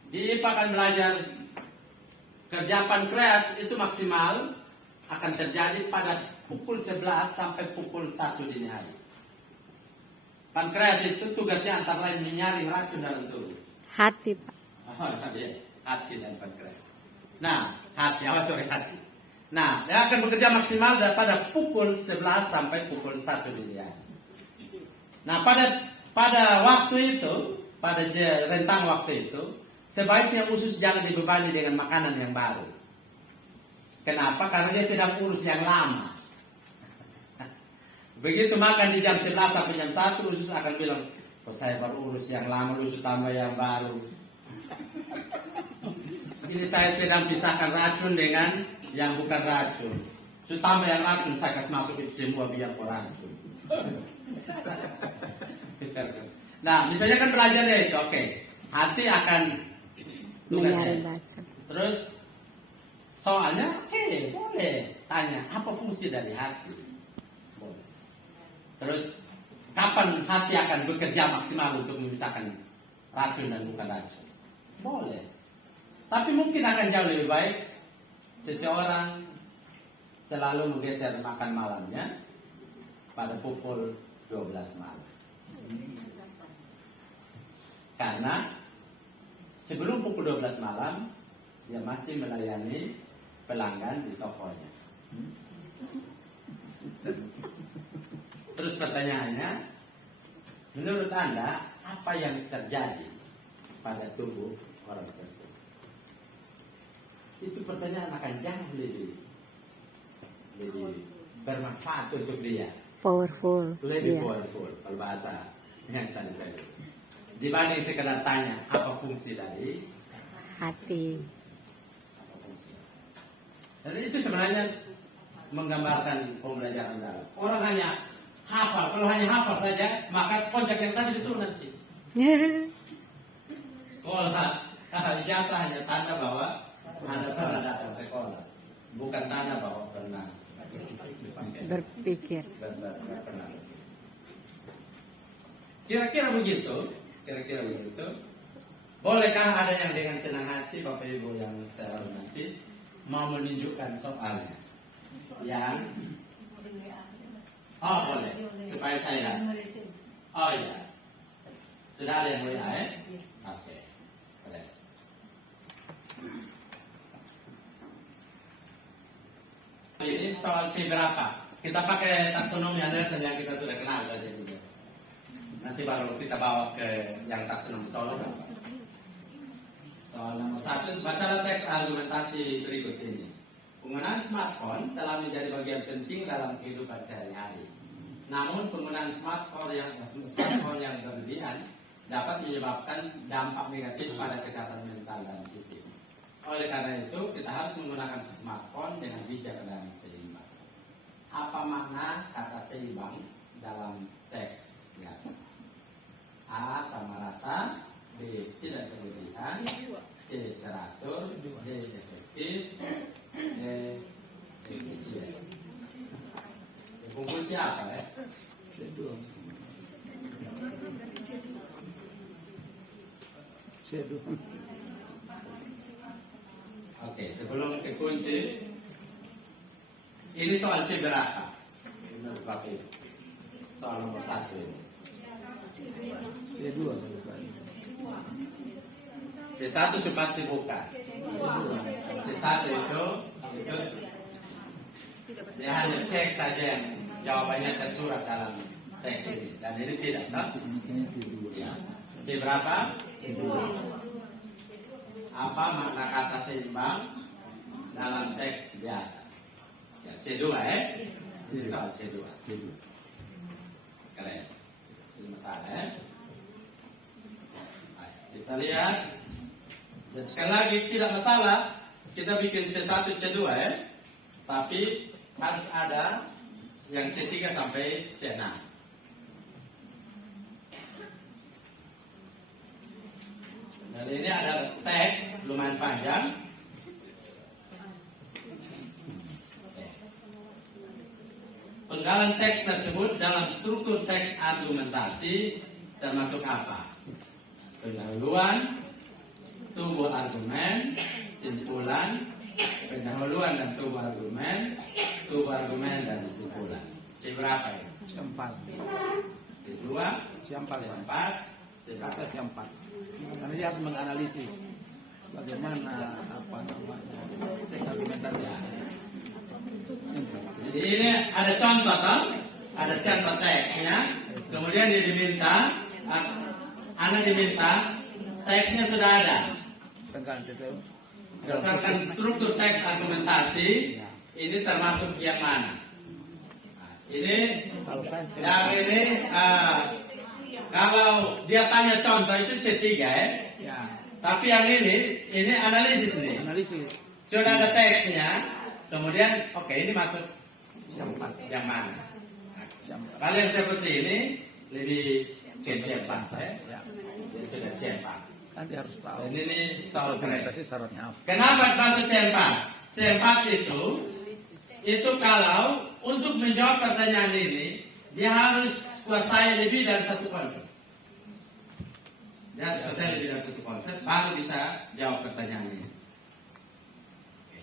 Dia akan belajar kerja pankreas itu maksimal akan terjadi pada pukul 11 sampai pukul 1 dini hari. Pankreas itu tugasnya antara lain menyaring racun dalam tubuh. Hati, Pak. Hati dan pankreas. Nah, hati. Nah, dia akan bekerja maksimal pada pukul 11 sampai pukul 1 dini hari. Nah, pada waktu itu, pada rentang waktu itu, sebaiknya usus jangan dibebani dengan makanan yang baru. Kenapa? Karena dia sedang urus yang lama. Begitu makan di jam 11 sampai jam 1, usus akan bilang, oh, saya baru urus yang lama, usus tambah yang baru. Ini saya sedang pisahkan racun dengan yang bukan racun. Usus tambah yang racun, saya kasih masuk itu semua biar racun. Nah, misalnya kan belajar itu, oke. Hati akan Menyaring racun. Terus soalnya boleh tanya apa fungsi dari hati. Boleh. Terus kapan hati akan bekerja maksimal untuk memisahkan racun dan bukan racun? Boleh. Tapi mungkin akan jauh lebih baik seseorang selalu menggeser makan malamnya pada pukul 12 malam. Karena sebelum pukul 12 malam, dia masih melayani pelanggan di tokonya. Terus pertanyaannya, menurut Anda, apa yang terjadi pada tubuh orang tersebut? Itu pertanyaan akan jauh lebih bermanfaat untuk dia. Powerful. Lebih Iya. powerful, kalau bahasa yang tadi saya bilang. Dibanding sekedar tanya apa fungsi dari Hati. apa fungsi. Dan itu sebenarnya menggambarkan pembelajaran dalam. Orang hanya hafal, kalau hanya hafal saja, maka konsep yang tadi itu nanti. Sekolah, ijazah hanya tanda bahwa Anda pernah datang sekolah, bukan tanda bahwa pernah Berpikir. pernah. Kira-kira begitu. Bolehkah ada yang dengan senang hati, Bapak Ibu yang saya hormati, mau menunjukkan soalnya? Yang boleh, supaya saya. Oh iya, sudah ada yang WA ya? Oke, keren. Ini soal C berapa? Kita pakai taksonomi Anderson yang kita sudah kenal saja dulu. Nanti baru kita bawa ke yang taksonomi soal berapa? Soal nomor 1, bacalah teks argumentasi berikut ini. Penggunaan smartphone telah menjadi bagian penting dalam kehidupan sehari-hari. Namun penggunaan smartphone yang berlebihan dapat menyebabkan dampak negatif pada kesehatan mental dan fisik. Oleh karena itu, kita harus menggunakan smartphone dengan bijak dan seimbang. Apa makna kata seimbang dalam teks di atas? A. Sama rata, B. Tidak berlebihan, C. Teratur, D. Efektif, E. Efisien. Kunci apa ya? Oke, sebelum ke kunci, ini soal C berapa? Menurut Bapak Ibu. Soal nomor 1 ini. C1 sudah pasti bukan. C1 itu dia hanya cek saja yang jawabannya tersurat dalam teks ini dan ini tidak, toh? Ini dua. Ya. C berapa? Apa makna kata seimbang dalam teks di atas? Ya, C2 ya? Ini soal C2. Dua. Keren. Ini masalah ya? Baik, kita lihat. Dan sekali lagi tidak masalah kita bikin C1, C2 ya. Tapi harus ada yang C3 sampai C6. Dan ini ada teks lumayan panjang. Penggalan teks tersebut dalam struktur teks argumentasi termasuk apa? Pendahuluan, tubuh argumen, simpulan, pendahuluan dan tubuh argumen dan simpulan. C berapa ya? C4. C2, C4. C4, C4. Kata C4. Karena dia harus menganalisis bagaimana apa namanya teks argumentasi. Jadi ini ada contoh, toh? Ada contoh teksnya. Kemudian dia diminta, Anda diminta teksnya sudah ada. Tengah itu. Berdasarkan struktur teks argumentasi, ini termasuk yang mana? Nah, ini Kalau saya yang ini kalau dia tanya contoh itu C3 ya. ya Tapi yang ini analisis nih. analisis Sudah ada teksnya, kemudian oke, ini masuk C4. yang mana? C4. Kalau yang seperti ini lebih ke C4 ya. Ya. Dia sudah C4. Kan dia harus tahu. Dan ini soal keren. Argumentasi syaratnya apa? Kenapa masuk C4? C4 itu kalau untuk menjawab pertanyaan ini dia harus kuasai lebih dari satu konsep. Dia harus kuasai lebih dari satu konsep baru bisa jawab pertanyaan ini. Oke.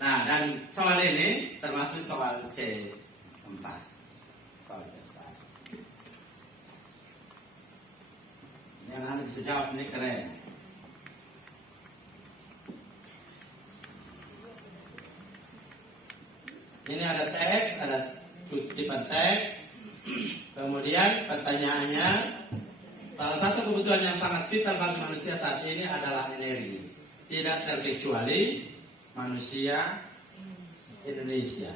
Nah, dan soal ini termasuk soal C4. Soal C4. Yang Anda bisa jawab ini keren. Ini ada teks, ada kutipan teks. Kemudian pertanyaannya, salah satu kebutuhan yang sangat vital bagi manusia saat ini adalah energi. Tidak terkecuali manusia Indonesia.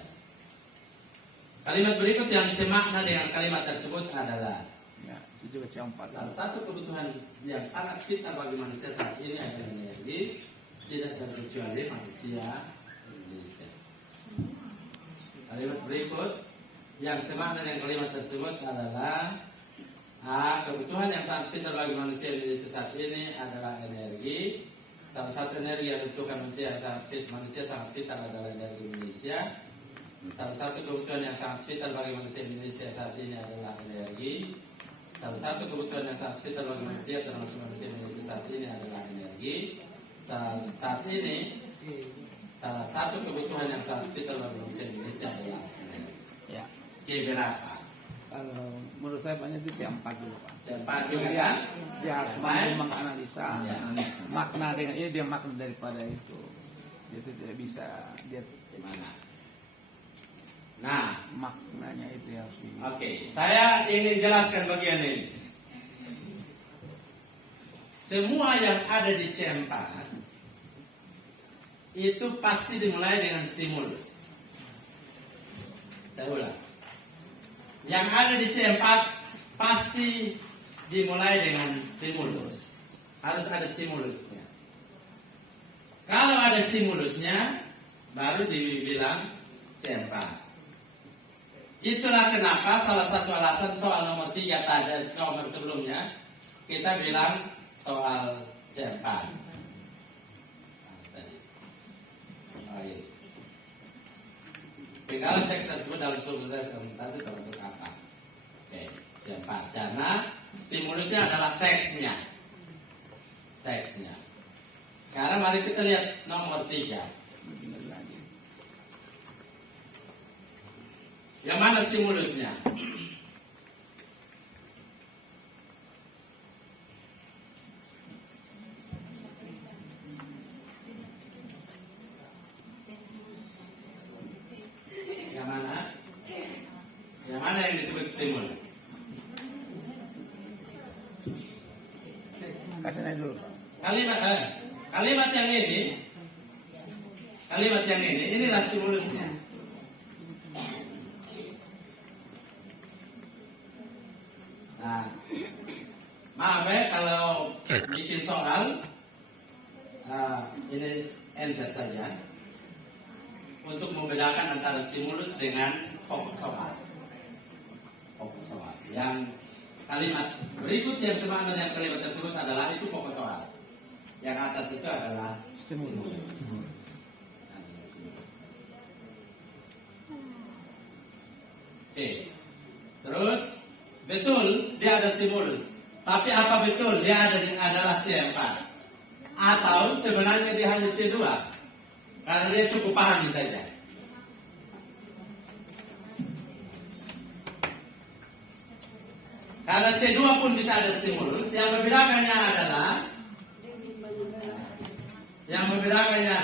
Kalimat berikut yang semakna dengan kalimat tersebut adalah, Ya, itu juga C4. salah satu kebutuhan yang sangat vital bagi manusia saat ini adalah energi. Tidak terkecuali manusia Indonesia. Kalimat berikut yang semakna dengan kalimat tersebut adalah kebutuhan yang sangat vital bagi manusia Indonesia saat ini adalah energi. Salah satu energi yang dibutuhkan manusia sangat vital adalah energi Indonesia. Salah satu kebutuhan yang sangat vital bagi manusia Indonesia saat ini adalah energi. Salah satu kebutuhan yang sangat vital bagi manusia termasuk manusia Indonesia saat ini adalah energi. Saat ini salah satu kebutuhan yang sangat vital bagi manusia Indonesia adalah energi. Ya. C berapa? Kalau menurut saya banyak itu C4 dulu Pak. C4 juga Dia, kan? dia harus mampu menganalisa Ya. makna dengan ini, dia makna daripada itu. Dia tidak bisa dia Di mana? Nah, maknanya itu harus oke, saya ingin jelaskan bagian ini. Semua yang ada di C4 itu pasti dimulai dengan stimulus. Saya ulang. Yang ada di C4 pasti dimulai dengan stimulus. Harus ada stimulusnya. Kalau ada stimulusnya, baru dibilang C4. Itulah kenapa salah satu alasan soal nomor 3 tadi, nomor sebelumnya, kita bilang soal C4. Penggalan teks tersebut dalam struktur teks argumentasi termasuk apa? Oke, C4. Karena stimulusnya adalah teksnya. Teksnya. Sekarang mari kita lihat nomor 3. lagi. Yang mana stimulusnya? Yang mana? Yang mana yang disebut stimulus? kalimat yang ini, inilah stimulusnya. Nah, maaf ya kalau bikin soal ini enter saja untuk membedakan antara stimulus dengan pokok soal. Pokok soal. Yang kalimat berikut yang semakna dengan kalimat tersebut adalah itu pokok soal. Yang atas itu adalah stimulus. Oke. Terus betul dia ada stimulus. Tapi apa betul dia adalah C4? Atau sebenarnya dia hanya C2? Karena dia cukup pahami saja. Karena C2 pun bisa ada stimulus. Yang membedakannya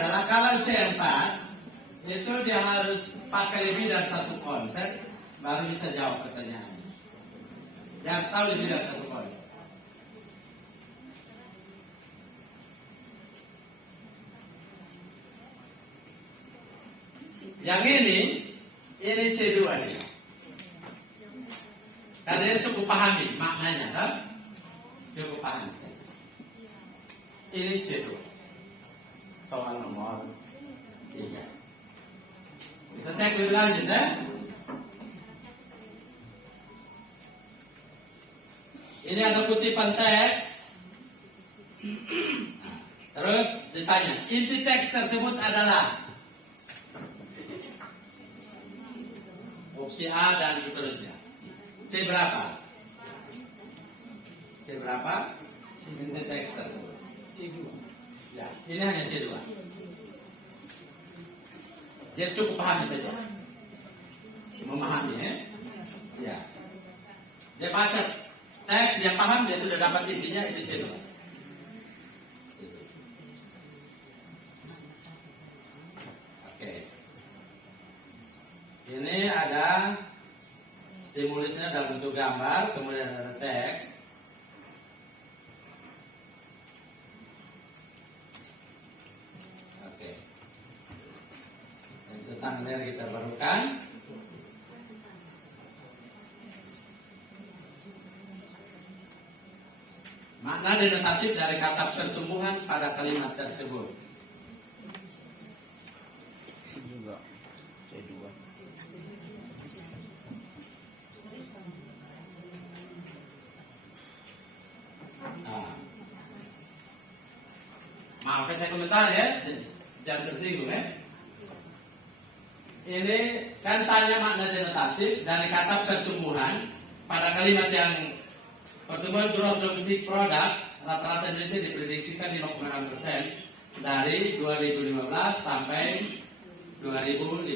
adalah kalau C4 itu dia harus pakai lebih dari satu konsep baru bisa jawab pertanyaan. Jangan tahu lebih dari satu konsep. Yang ini C2 nih. Karena dia cukup pahami maknanya, kan? Cukup pahami saja. Ini C2. Soal nomor 3. Kita cek lebih lanjut ya. Ini ada kutipan teks. Nah, terus ditanya, inti teks tersebut adalah opsi A dan seterusnya. C berapa? C berapa? Inti teks tersebut. C2. Ya, ini hanya C2. Dia cukup pahami saja. Memahami ya. Ya. Dia baca teks, dia paham, dia sudah dapat intinya itu C2. Oke. Ini ada stimulusnya dalam bentuk gambar, kemudian ada teks. Oke. Tentang energi terbarukan. Makna denotatif dari kata pertumbuhan pada kalimat tersebut. Juga C2. Nah. Maaf saya komentar ya, jangan tersinggung ya. Ini kan tanya makna denotatif dari kata pertumbuhan pada kalimat yang pertumbuhan gross domestic product rata-rata Indonesia diprediksikan 5,6% dari 2015 sampai 2050.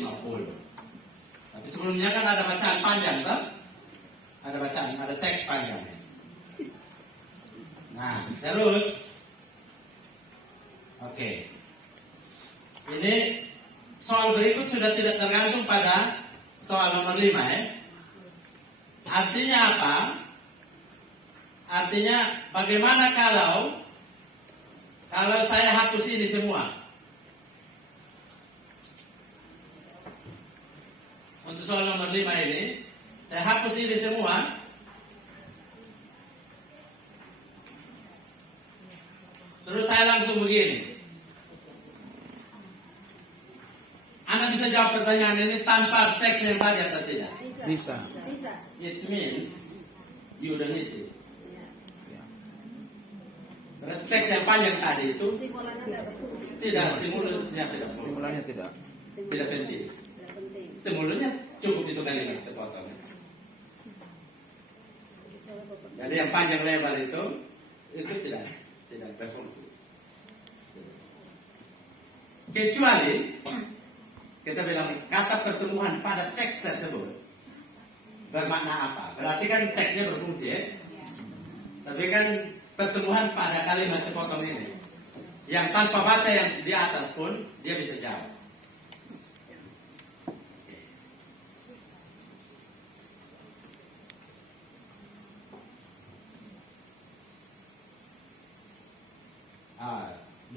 Tapi sebelumnya kan ada bacaan panjang, kan? Ada bacaan, ada teks panjang. Nah, terus, oke. Ini soal berikut sudah tidak tergantung pada soal nomor 5 ya. Artinya apa? Artinya bagaimana kalau saya hapus ini semua? Untuk soal nomor 5 ini, saya hapus ini semua. Terus saya langsung begini. Anda bisa jawab pertanyaan ini tanpa teks yang tadi atau tidak? Bisa. It means you don't need it. Berarti teks yang panjang tadi itu tidak stimulusnya tidak Stimulannya tidak. tidak penting. Stimulusnya cukup itu kalimat sepotong. Jadi yang panjang lebar itu tidak berfungsi. Kecuali kita bilang kata pertumbuhan pada teks tersebut bermakna apa? Berarti kan teksnya berfungsi ya. Tapi kan pertumbuhan pada kalimat sepotong ini yang tanpa baca yang di atas pun dia bisa jawab.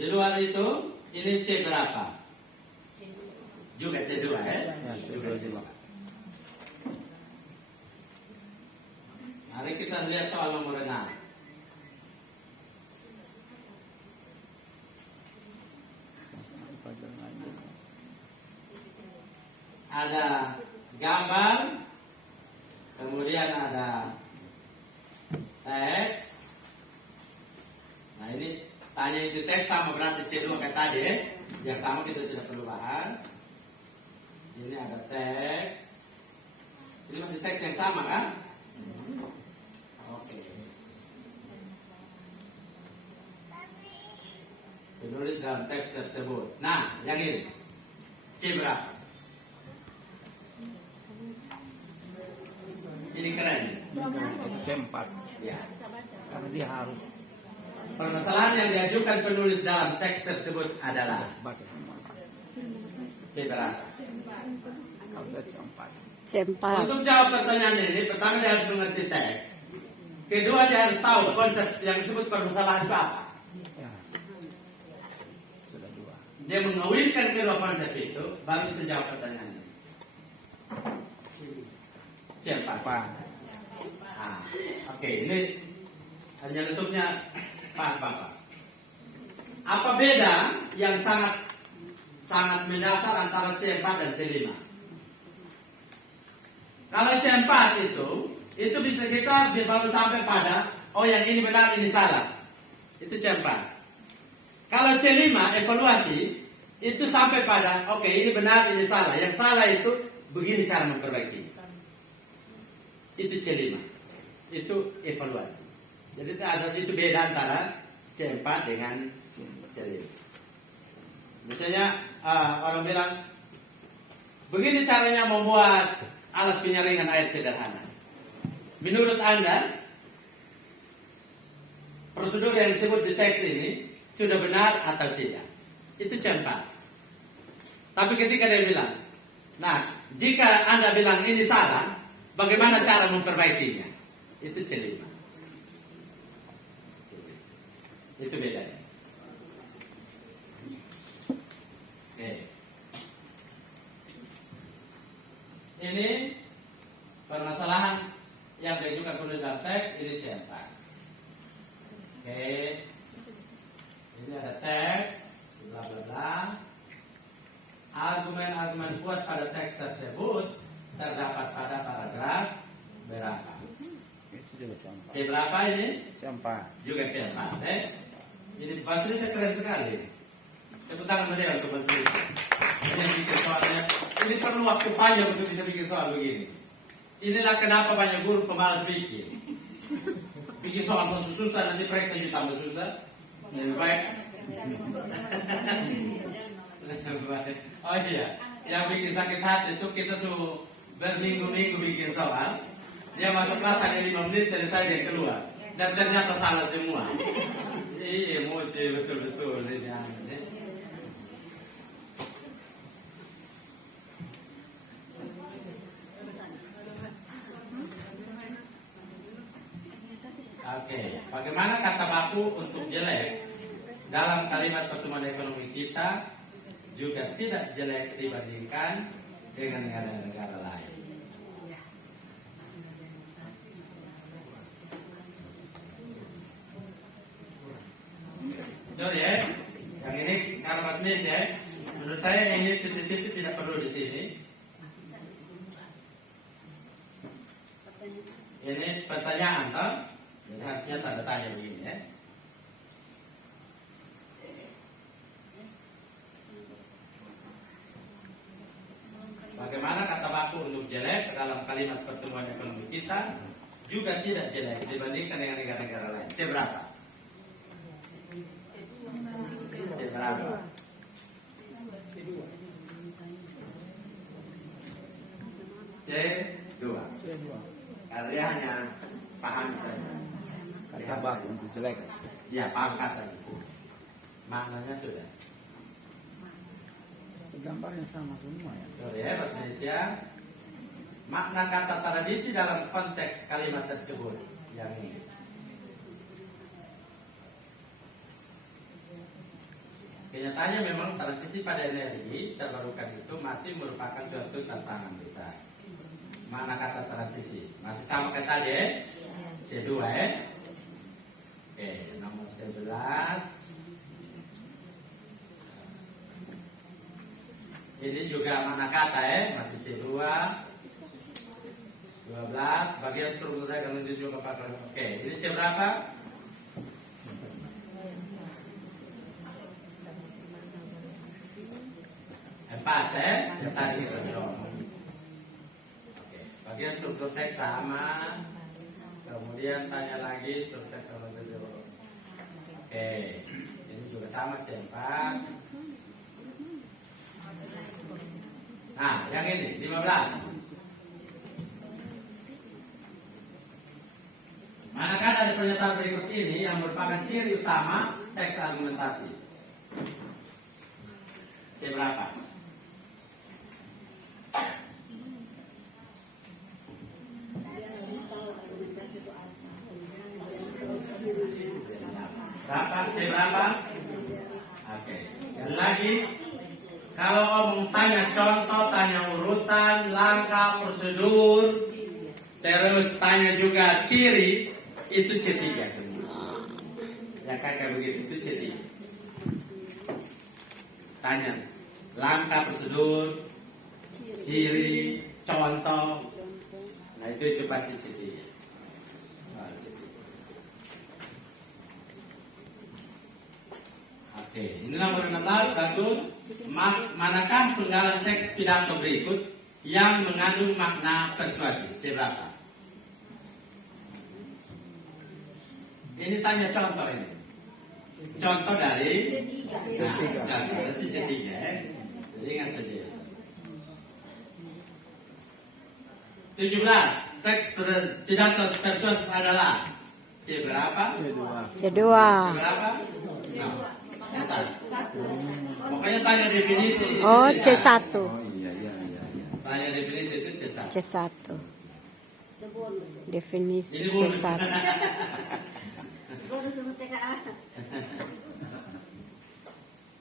Di luar itu, ini C berapa? Juga C2 ya? Juga C2. Mari kita lihat soal nomor 6. Ada gambar, kemudian ada teks. Nah ini tanya itu teks sama berarti C2 kayak tadi ya. Yang sama kita tidak perlu bahas. Ini ada teks. Ini masih teks yang sama kan? Oke. Penulis dalam teks tersebut. Nah, yang ini C berapa? Ini keren. Itu C4. Ya. Karena dia harus Permasalahan yang diajukan penulis dalam teks tersebut adalah baca semua. C berapa? Kalau dia C4. C4. Untuk jawab pertanyaan ini, pertama dia harus mengerti teks. Kedua dia harus tahu konsep yang disebut permasalahan itu apa. Ya. Sudah 2. Dia mengawinkan kedua konsep itu, baru bisa jawab pertanyaan ini. C4. Apa? Ah, oke, ini hanya bentuknya pas Bapak. Apa beda yang sangat mendasar antara C4 dan C5? Kalau C4 itu bisa kita baru sampai pada oh yang ini benar ini salah. Itu C4. Kalau C5 evaluasi itu sampai pada oke, ini benar ini salah. Yang salah itu begini cara memperbaiki. Itu C5. Itu evaluasi. Jadi itu beda antara C4 dengan C5. Misalnya orang bilang begini caranya membuat alat penyaringan air sederhana. Menurut Anda prosedur yang disebut di teks ini sudah benar atau tidak? Itu C4. Tapi ketika dia bilang, nah jika Anda bilang ini salah, bagaimana cara memperbaikinya? Itu C5. Itu bedanya. Oke. Ini permasalahan yang diajukan penulis dalam teks, ini C4. Oke. Ini ada teks, bla bla bla. Argumen-argumen kuat pada teks tersebut terdapat pada paragraf berapa? Itu juga C4. C berapa ini? C4. Juga C4. Jadi bahasa Indonesia keren sekali. Tepuk tangan mereka untuk bahasa Indonesia. Ini yang bikin soalnya. Ini perlu waktu panjang untuk bisa bikin soal begini. Inilah kenapa banyak guru pemalas bikin. Bikin soal susah nanti periksa juga tambah susah. Lebih baik. Lebih baik. Oh iya, yang bikin sakit hati itu kita suruh berminggu-minggu bikin soal. Dia masuk kelas hanya 5 menit selesai dia keluar. Dan ternyata salah semua. Iya, emosi betul-betul ini. Oke, bagaimana kata baku untuk jelek dalam kalimat pertumbuhan ekonomi kita juga tidak jelek dibandingkan dengan negara-negara lain. Sorry ya, yang ini kalau Mas Nis ya, menurut saya ini titik-titik tidak perlu di sini. Ini pertanyaan toh, jadi harusnya tanda tanya begini ya. Bagaimana kata baku untuk jelek dalam kalimat pertumbuhan ekonomi kita juga tidak jelek dibandingkan dengan negara-negara lain. C berapa? C berapa? C2. Karena dia hanya paham saja. Kata baku untuk jelek. Ya, paham kata itu. Maknanya sudah. Gambarnya sama semua ya. Sorry ya, bahasa Indonesia. Makna kata tradisi dalam konteks kalimat tersebut yang ini. Kenyataannya memang transisi pada energi terbarukan itu masih merupakan suatu tantangan besar. Mana kata transisi? Masih sama kayak tadi C2 Oke, nomor 11. Ini juga mana kata masih C2. 12 bagian strukturnya kalau ditunjuk kepada. Oke, ini C berapa? 4 yang tadi kita sudah ngomong. Oke, bagian struktur teks sama. Kemudian tanya lagi struktur teks sama tujuh. Oke, ini juga sama C4. Nah, yang ini 15. Manakah dari pernyataan berikut ini yang merupakan ciri utama teks argumentasi? C berapa? Berapa? C berapa? Oke, sekali lagi. Kalau om tanya contoh, tanya urutan, langkah, prosedur, terus tanya juga ciri, itu C3 semua. Ya kakak begitu, itu C3. Tanya langkah, prosedur, ciri, contoh. Nah itu pasti C3. Soal C3. Oke, ini nomor 16, bagus. Manakah penggalan teks pidato berikut yang mengandung makna persuasi? C berapa? Ini tanya contoh ini. Contoh dari contoh itu C3 Jadi ingat saja. 17. Teks pidato persuasif adalah C berapa? C2. Berapa? Nah, C1. Pokoknya tanya definisi. Oh, itu C1. Tanya definisi itu C1. C1. Definisi Ini bonus. C1.